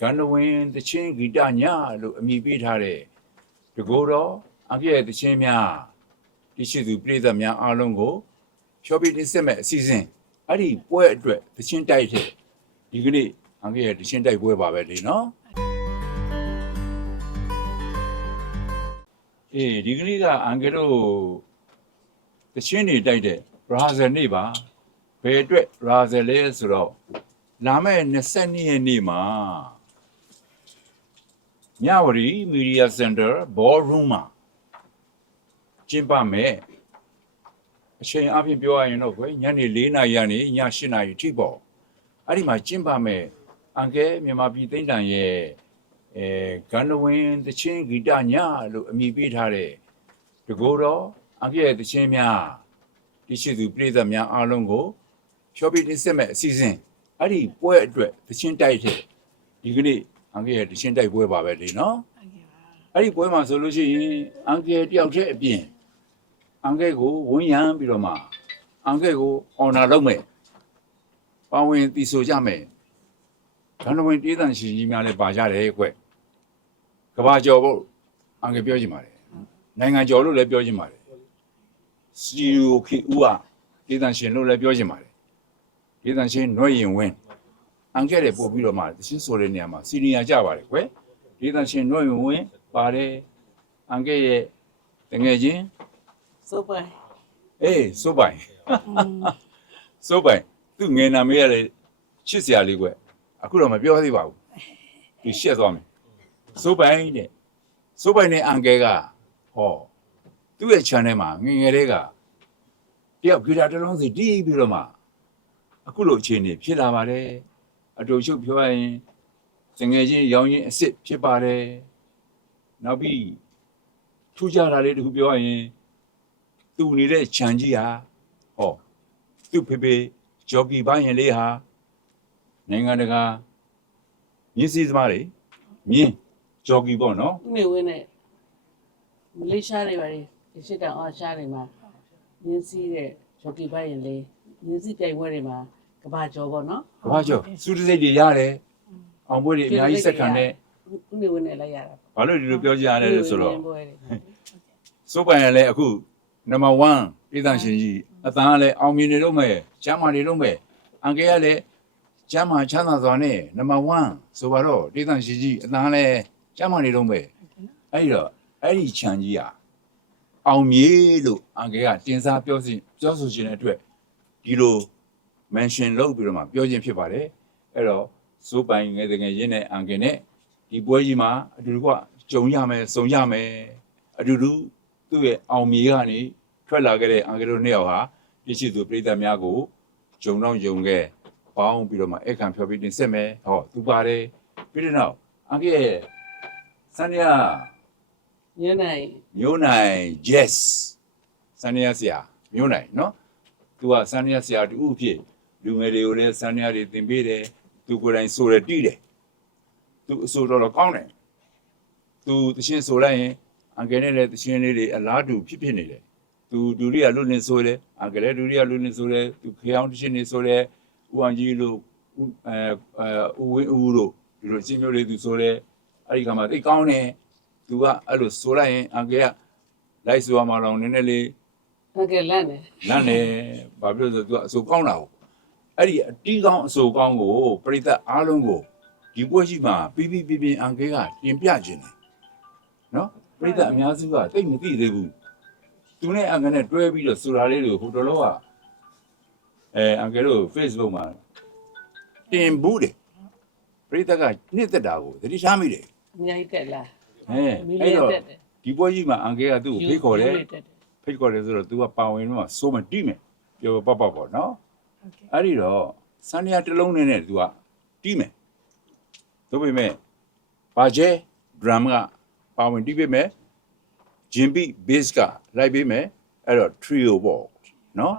ဂန္ဓဝင်တချင်းဂီတညလို့အမည်ပေးထားတဲ့တကိုယ်တော့အပြည့်တချင်းများတရှိသူပြည်သက်များအားလုံးကိုဖြောပြတင်ဆက်မဲ့အစီအစဉ်အဲ့ဒီပွဲအတွက်တချင်းတိုက်တဲ့ဒီကနေ့အပြည့်တချင်းတိုက်ပွဲပါပဲလေနော်ဒီကနေ့ကအန်ကယ်တို့တချင်းတွေတိုက်တဲ့ရာဇယ်နေ့ပါဘယ်အတွက်ရာဇယ်လဲဆိုတော့လာမဲ့22ရက်နေ့မှာမြဝတီမီဒီယာစင်တာဘောရူးမှာကျင်းပမယ်အချိန်အပြည့်ပြောရရင်တော့ညနေ4နာရီကနေည8နာရီထိပေါ့အဲ့ဒီမှာကျင်းပမယ်အန်ကဲမြန်မာပြည်သိန်းတန်ရဲ့ဂန္ဓဝင်တချင်းဂီတညလို့အမည်ပေးထားတဲ့တကိုယ်တော့အပြည့်တချင်းများတရှိသူပြည်သက်များအားလုံးကိုဖြောပြတင်ဆက်မဲ့အစီအစဉ်အဲ့ဒီပွဲအတွက်တချင်းတိုက်တဲ့ဒီကနေ့အန်ကဲတချင်းတိုက်ပွဲပါပဲလေနော်အဲ့ဒီပွဲမှာဆိုလို့ရှိရင်အန်ကဲတယောက်တည်းအပြင်အန်ကဲကိုဝန်းရံပြီးတော့မှအန်ကဲကိုအော်နာလုပ်မယ်ပါဝင်တည်ဆိုကြမယ်ဂန္ဓဝင်တေးသန့်ရှင်ကြီးများလည်းပါကြတယ်ကွကဘာကျော်ဖို့အန်ကဲပြောချင်ပါတယ်နိုင်ငံကျော်လို့လည်းပြောချင်ပါတယ်စီယိုခေဦးကတေးသန့်ရှင်လို့လည်းပြောချင်ပါတယ်ဒေသရှင်နှွဲ့ရင်ဝင်းအန်ကဲ့တဲ့ပို့ပြီးတော့မှတချင်းဆိုတဲ့နေရာမှာစီနီယာကြပါတယ်ကွယ်ဒေသရှင်နှွဲ့ရင်ဝင်းပါတယ်အန်ကဲ့ရဲ့တငယ်ချင်းစိုးပိုင်စိုးပိုင်စိုးပိုင်သူငယ်နာမည်ရလေချစ်စရာလေးကွယ်အခုတော့မပြောသေးပါဘူးဒီရှက်သွားမယ်စိုးပိုင်တဲ့စိုးပိုင်နဲ့အန်ကဲ့ကဟောသူ့ရဲ့ channel မှာငယ်လေးကတယောက်ဂီတာတစ်လုံးစီတီးပြီးတော့မှအခုလိုအခြေအနေဖြစ်လာပါတယ်အတူချုပ်ပြောရရင်စငယ်ချင်းရောင်းရင်အစ်စ်ဖြစ်ပါတယ်နောက်ပြီးထူးခြားတာလေးတခုပြောရရင်သူနေတဲ့ခြံကြီးဟာဟောသူ့ဖေဂျော်ကီပိုင်းရင်လေးဟာနိုင်ငံတကာမြင်းစည်းသမားတွေမြင်းဂျော်ကီပေါ့နော်နေဝင်းနဲ့မလေးရှားတွေပါလေဒီစစ်တောင်အားရှားတွေမှာမြင်းစည်းတဲ့ဂျော်ကီပိုင်းရင်လေးမြင်းစည်းပြိုင်ပွဲတွေမှာကဘာကျော်ပေါ့နော်ကဘာကျော်စူးစိတ်တွေရတယ်အောင်ပွဲတွေအများကြီးစက်ခံတဲ့ဦးနေဝင်းနဲ့လိုက်ရတာဘာလို့ဒီလိုပြောကြရလဲဆိုတော့စိုးပိုင်ရလဲအခုနံပါတ်1ပြည်သန့်ရှင်ကြီးအတန်းကလည်းအောင်မြင်နေတော့မယ်ကျမ်းမာနေတော့မယ်အန်ကဲကလည်းကျမ်းမာချမ်းသာစွာနဲ့နံပါတ်1ဆိုတော့ပြည်သန့်ရှင်ကြီးအတန်းလည်းကျမ်းမာနေတော့မယ်အဲ့တော့အဲ့ဒီခြံကြီးဟာအောင်မြေလို့အန်ကဲကတင်စားပြောဆိုခြင်းတဲ့အတွက်ဒီလိုmention လုပ်ပြီးတော့မှပြောခြင်းဖြစ်ပါတယ်အဲ့တော့စိုးပိုင်ငယ်တငယ်ရင်းနဲ့အန်ကင်နဲ့ဒီပွဲကြီးမှာအတူတူကကြုံရမယ်စုံရမယ်အတူတူသူ့ရဲ့အောင်မြေကနေထွက်လာခဲ့တဲ့အန်ကင်တို့နှစ်ယောက်ဟာပြည့်စုံသူပြည်သက်များကိုဂျုံတော့ယုံခဲ့ပေါင်းပြီးတော့မှအခန့်ဖျော်ပြီးတင်ဆက်မယ်ဟောသူပါတယ်ပြီးတော့အန်ကင်စန္ဒယာမျိုးနိုင် yes စန္ဒယာဆရာမျိုးနိုင်နော်သူကစန္ဒယာဆရာတူဖြစ်လူငယ်တွေကိုလည်းစန္ဒယာတွေသင်ပေးတယ်သူကိုယ်တိုင်ဆိုရတိတယ်သူအဆိုတော်ကောင်းတယ်သူတချင်းဆိုလိုက်ရင်အန်ကယ်နဲ့လည်းတချင်းလေးတွေအလားတူဖြစ်နေတယ်သူဒူရီယာလူလင်းဆိုတယ်အန်ကယ်လည်းဒူရီယာလူလင်းဆိုတယ်သူခေအောင်တချင်းနေဆိုတယ်ဦးအောင်ကြီးလို့ဦးဝင်းဦးလို့ဒီလိုချင်းမျိုးလေးသူဆိုတယ်အဲ့ဒီကမှသိကောင်းတယ်သူကအဲ့လိုဆိုလိုက်ရင်အန်ကယ်ကလိုက်ဆိုရမှာတော့နည်းနည်းလေးအန်ကယ်လန့်တယ်ဘာဖြစ်လို့ဆိုသူကအဆိုကောင်းတာအဲ့ဒီအတီးကောင်းအဆိုကောင်းကိုပရိသတ်အားလုံးကိုဒီပွဲကြီးမှာပြပြအန်ကဲကတင်ပြခြင်းတယ်နော်ပရိသတ်အများစုကတိတ်မသိသေးဘူးသူနဲ့အန်ကဲနဲ့တွဲပြီးတော့ဆိုတာလေးတွေဟိုတော်တော်ကအန်ကဲတို့ Facebook မှာတင်ဘူးတယ်ပရိသတ်ကနှစ်သက်တာကိုသတိထားမိတယ်အများကြီးတက်လားအဲ့တော့ဒီပွဲကြီးမှာအန်ကဲကသူ့ကိုဖိတ်ခေါ်တယ်ဆိုတော့ तू ကပါဝင်တော့စိုးမတိမယ်ပြောပပေါ့နော်အဲ့ဒီတော့စန္ဒယာတစ်လုံးနဲ့ तू ကတီးမယ်တို့ပေမဲ့ဘာကျဲ drum ကပါဝင်တီးပေးမယ်ဂျင်ပီ bass ကလိုက်ပေးမယ်အဲ့တော့ trio ပေါ့နော်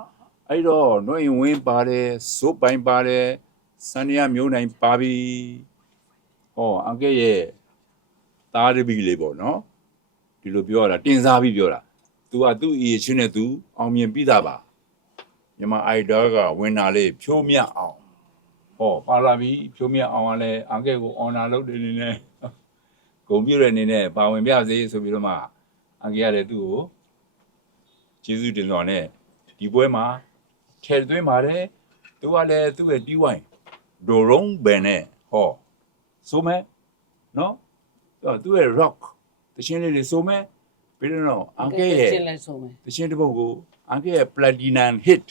အဲ့တော့နှွှဲရင်ဝင်းပါတယ်စိုးပိုင်ပါတယ်စန္ဒယာမျိုးနိုင်ပါပြီဟောအန်ကဲရဲ့သားတပီးလေးပေါ့နော်ဒီလိုပြောရတာတင်စားပြီးပြောတာသူကသူ့အရေးချင်းနဲ့သူအောင်မြင်ပြီးသားပါမြန်မာ idol ကဝင်တာလေးဖြိုးမြအောင်ဟ ပါလာပြီဖြိုးမြအောင်ကလည်းအန်ကဲကိုအော်နာလုပ်တယ်နေနဲ့ဂုံပြည့်တဲ့နေနဲ့ပါဝင်ပြစေဆိုပြီးတော့မှအန်ကဲကလည်းသူ့ကိုကျေးဇူးတင်တော်နဲ့ဒီပွဲမှာထဲသွင်းပါတယ်သူကလည်းသူ့ရဲ့တီးဝိုင်းဒိုရုံးဘယ်နဲ့ဆိုမဲ့နော်သူ့ရဲ့ rock တခြင်းလေးတွေဆိုမဲ့ပြီးတော့အန်ကဲရဲ့ ချင်းလဲဆိုမယ် တခြင်းတစ်ပုတ်ကိုအန်ကဲရဲ့ platinum hit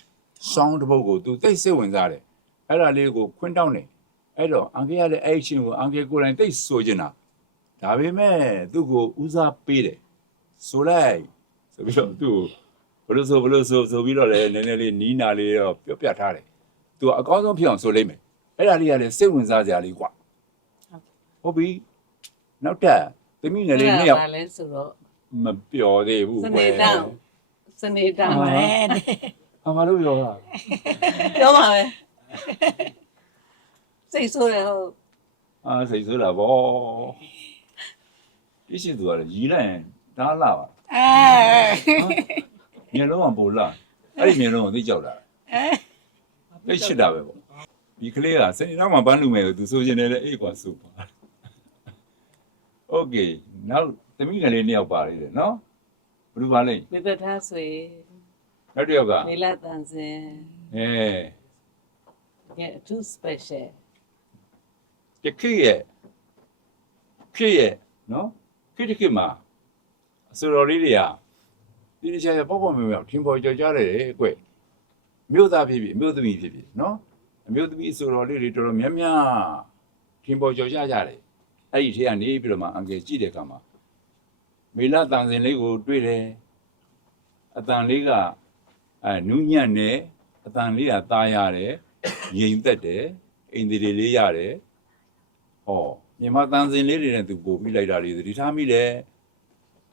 song တစ်ပုတ်ကိုသူသိစိတ်ဝင်စားတယ်အဲ့ဒါလေးကိုခွင်းတောင်းတယ်အဲ့တော့အန်ကဲကလည်းအဲ့ချင်းကိုအန်ကဲကိုယ်တိုင်သိဆိုချင်တာဒါပေမဲ့သူ့ကိုဦးစားပေးတယ်ဆိုလိုက်ဆိုပြီးတော့သူ့ဘလို့ဆိုပြီးတော့လည်းနည်းနည်းလေးနီးနာလေးတော့ပြောပြထားတယ်သူကအကောင်းဆုံးဖြစ်အောင်ဆိုလိမ့်မယ်အဲ့ဒါလေးကလည်းစိတ်ဝင်စားစရာလေးကွာဟုတ်ပြီနောက်တက်သမီးငယ်လေးနှစ်ယောက် ပါလဲဆိုတော့ မပြောသေးဘူး စနေတောင်အမလို့ပြောတာ ပြောပါပဲစိတ်ဆိုးတယ်ဟုတ် စိတ်ဆိုးတာဗောဒီရှိသူကလည်းရီးလိုက်ရင်ဒါလာပါမျက်လုံးကပိုလာအဲ့ဒီမျက်လုံးကိုသိကြောက်တာသိချစ်တာပဲဗောဒီကလေးကစနေတော့မှပန်းလူမယ်ကိုသူဆိုချင်တယ်လေအေးကွာဆိုပါโอเคနောက်သမီးငယ်လေးနှစ်ယောက်ပါသေးတယ်နော်ဘယ်လိုပါလဲ မေတ္တာထားဆွေ နောက်တစ်ယောက်က မေလာတန်စင် ကဲ too special တခေရဲ့နော်ခေမှာအစိုးရလေးတွေကဒီနေ့ကျရင်ပေါ့ပေါ့မြောက်ထင်ပေါ်ကြော်ကြတယ်ကွမြို့သားဖြစ်ဖြစ်မြို့သမီးဖြစ်ဖြစ်နော်အမျိုးသမီးအစိုးရလေးတွေတော်တော်များများထင်ပေါ်ကြော်ကြကြတယ်အဲ့ဒီထဲကနေပြီးတော့မှအန်ကယ်ကြည့်တဲ့အခါမှာမေလာတန်စင်လေးကိုတွေ့တယ်အတန်လေးကနူးညံ့တယ်အတန်လေးကသားရတယ်ရင်သက်တယ်အိမ်ဒီလေးရတယ်မြန်မာတန်စင်လေးတွေနဲ့သူပို့ပြီးလိုက်တာလေးသတိထားမိတယ်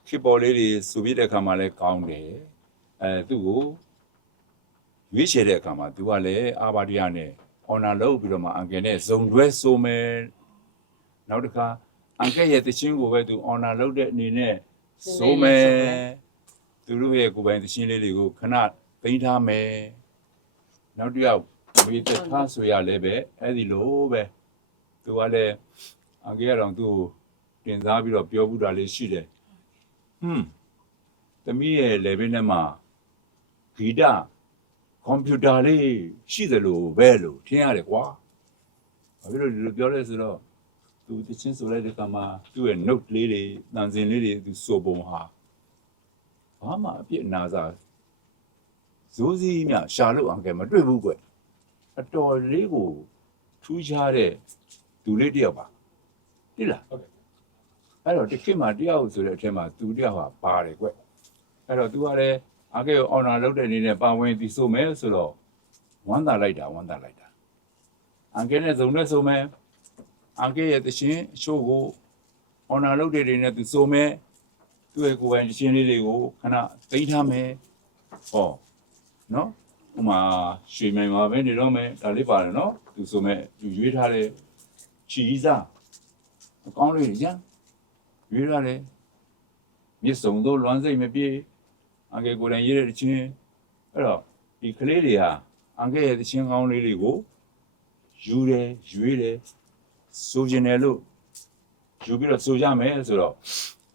ခေပေါ်လေးတွေဆိုပြတဲ့အခါမှာလည်းကောင်းတယ်သူ့ကိုရွေးချယ်တဲ့အခါမှာသူကလည်းအာဘာဒီယာနဲ့အော်နာလုပ်ပြီးတော့မှအန်ကယ်နဲ့ဇုံတွဲဆိုမယ်နောက်တစ်ခါအန်ကယ်ရဲ့တခြင်းကိုပဲသူအော်နာလုပ်တဲ့အနေနဲ့ဆိုမယ်သူတို့ရဲ့ကိုယ်ပိုင်တခြင်းလေးတွေကိုခဏသိမ်းထားမယ်နောက်တစ်ယောက်ဝေတထားဆိုရလဲပဲအဲ့ဒီလိုပဲသူကလည်းအကေရောင်သူ့ကိုတင်စားပြီးတော့ပြောဘူးတာလေးရှိတယ်သမီးရဲ့ level နဲ့မှာဂီတကွန်ပျူတာလေးရှိတယ်လို့ပဲလို့ထင်ရတယ်ကွာဘာဖြစ်လို့ဒီလိုပြောလဲဆိုတော့သူတချင်းဆိုလိုက်တဲ့ကမှာသူ့ရဲ့ note လေးတွေတန်စင်လေးတွေသူဆိုပုံဟာဘာမှအပြစ်နာစားဇိုးစည်းမြရှာလို့အကေမတွေ့ဘူးကွအတော်လေးကိုထူးခြားတဲ့သူလေးတယောက်ပါတိလားဟုတ်ကဲ့အဲ့တော့တစ်ခေတ်မှာတယောက်ဆိုတဲ့အထက်မှာသူတယောက်ဟာပါတယ်ကွအဲ့တော့သူကလည်းအကေကိုအော်နာလုပ်တဲ့အနေနဲ့ပါဝင်ပြီးဆိုမယ်ဆိုတော့ဝမ်းသာလိုက်တာအန်ကဲနဲ့ဇုံနဲ့ဆိုမယ်အန်ကဲရဲ့တခြင်းအချို့ကိုအော်နာလုပ်တဲ့တွေနဲ့သူဆိုမယ်သူ့ရဲ့ကိုယ်ပိုင်တခြင်းလေးတွေကိုခဏသိမ်းထားမယ်နော်ဥမာရွှေမြိုင်မှာပဲနေတော့မယ်ဒါလေးပါတယ်နော်သူဆိုမဲ့သူရွေးထားတဲ့ချီစားအကောင်းလေးရရွေးရတယ်မြစ်စုံတို့လွမ်းစိတ်မပြေအန်ကယ်ကိုယ်တိုင်ရေးတဲ့ချင်းအဲ့တော့ဒီကလေးတွေဟာအန်ကယ်ရဲ့ချင်းကောင်းလေးတွေကိုယူတယ်ရွေးတယ်ဆိုကျင်တယ်လို့ယူပြီးတော့ဆိုကြမယ်ဆိုတော့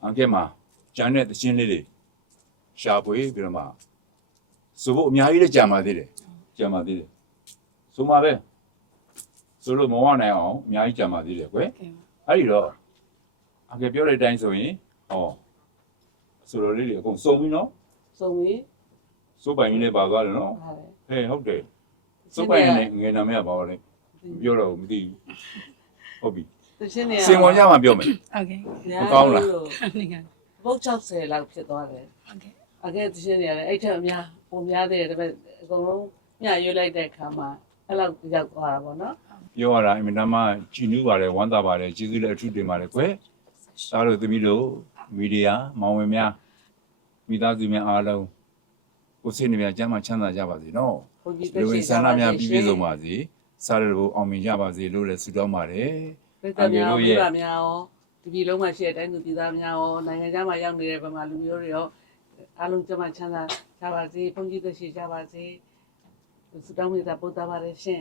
အန်ကယ်မှာကျန်တဲ့ချင်းလေးတွေရှာဖွေပြီးတော့မှဆိုဖို့အများကြီးလည်းကြာပါသေးတယ်ဆိုမှာပဲဆိုလို့မဝနိုင်အောင်အများကြီးကြာပါသေးတယ်ကွယ်အဲ့ဒီတော့အကေပြောတဲ့အတိုင်းဆိုရင်ဆိုလိုလေးတွေအကုန်စုံပြီနော်စုံပြီစိုးပိုင်ကြီးလည်းပါသွားတယ်နော်ဟုတ်တယ်စိုးပိုင်နဲ့ငယ်နာမည်ကပါတော့ပြောတော့မသိဘူးဟုတ်ပြီစင်ဝင်ကြမှာပြောမယ်ဟုတ်ကဲ့မကောင်းလားဘုတ်60လောက်ဖြစ်သွားတယ်ဟုတ်ကဲ့အကဲတခြင်းတွေကလည်းအဲ့ထက်အများပုံများတဲ့တပည့်အကုန်လုံးညရွေးလိုက်တဲ့အခါမှာအဲ့လောက်ရောက်သွားတာပေါ့နော်ပြောရတာအင်မတန်မှကြည်နူးပါတယ်ဝမ်းသာပါတယ်ကျေးဇူးလည်းအထူးတင်ပါတယ်ကွယ်စားလို့သမီးတို့မီဒီယာမောင်ဝင်များမိသားစုများအားလုံးကိုယ်စိတ်နှပြကျမ်းမှချမ်းသာကြပါစေနော်လူဝင်ဆန္ဒများပြည့်စုံပါစေစားရဖို့အောင်မြင်ကြပါစေလို့လည်းဆုတောင်းပါတယ်ပြည်သားများပြည်သားများရောဒီပြည်လုံးမှာရှိတဲ့တိုင်းသူပြည်သားများရောနိုင်ငံခြားမှာရောက်နေတဲ့ဗမာလူမျိုးတွေရောအားလုံးကျမ်းမှချမ်းသာကြပါစေဘုန်းကြီးသက်ရှိကြပါစေဆုတောင်းမေတ္တာပို့သပါတယ်ရှင်